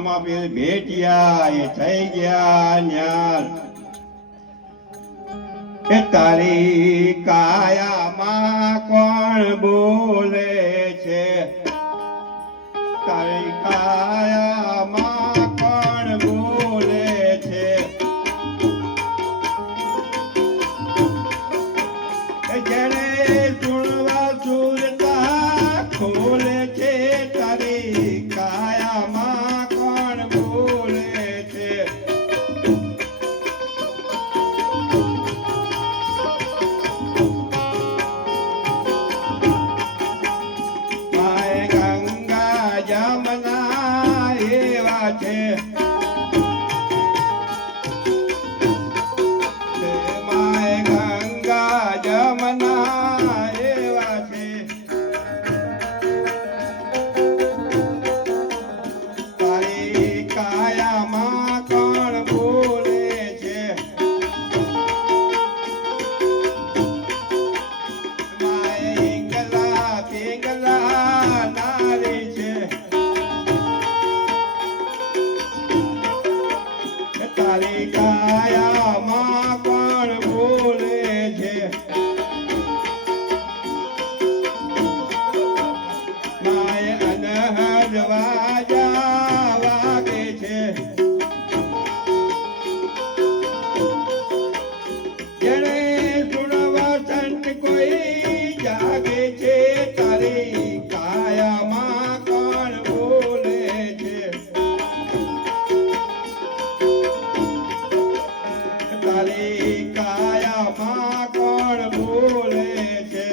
રામાપીર ભેટ્યા એ થઈ ગયા ન્યાર એ તારી કાયામાં કોણ બોલે છે તારી કાયામાં કોણ બોલે છે જેને સુણવા સુરતા ખોલે છે તારી કાયામાં કોણ બોલે છે માય ગંગા જમના એવા છે તારી કાયામાં કોણ બોલે છે માય અનહદ વાજા વાગે છે જેને સુણવા સંત કોઈ જાગે છે તારી કાયામાં કોણ બોલે છે તારી કાયામાં કોણ બોલે છે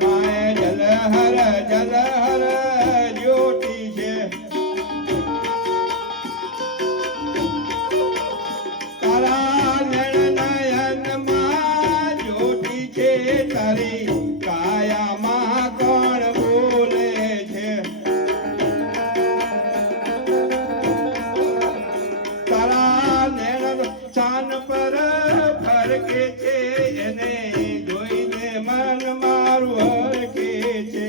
માય જલહર જલહર જ્યોતિ છે તારા નયનમાં જ્યોતિ છે તારી કાયામાં કોણ બોલે છે ચાન પર ફરકે છે એને જોઈને મન મારું હરકે છે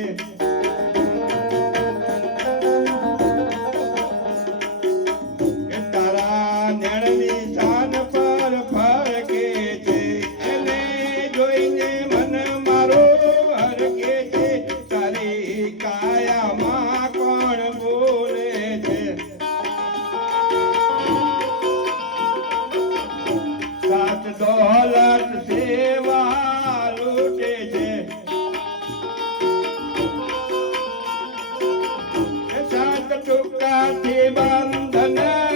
તારા નેણની ચાન પર ફરકે છે એને જોઈને મન મારું હરકે છે તારી કાયામાં કોણ બોલે છે સાત દોલત સેવા લૂટે છે સાત ટુકડાથી બંધન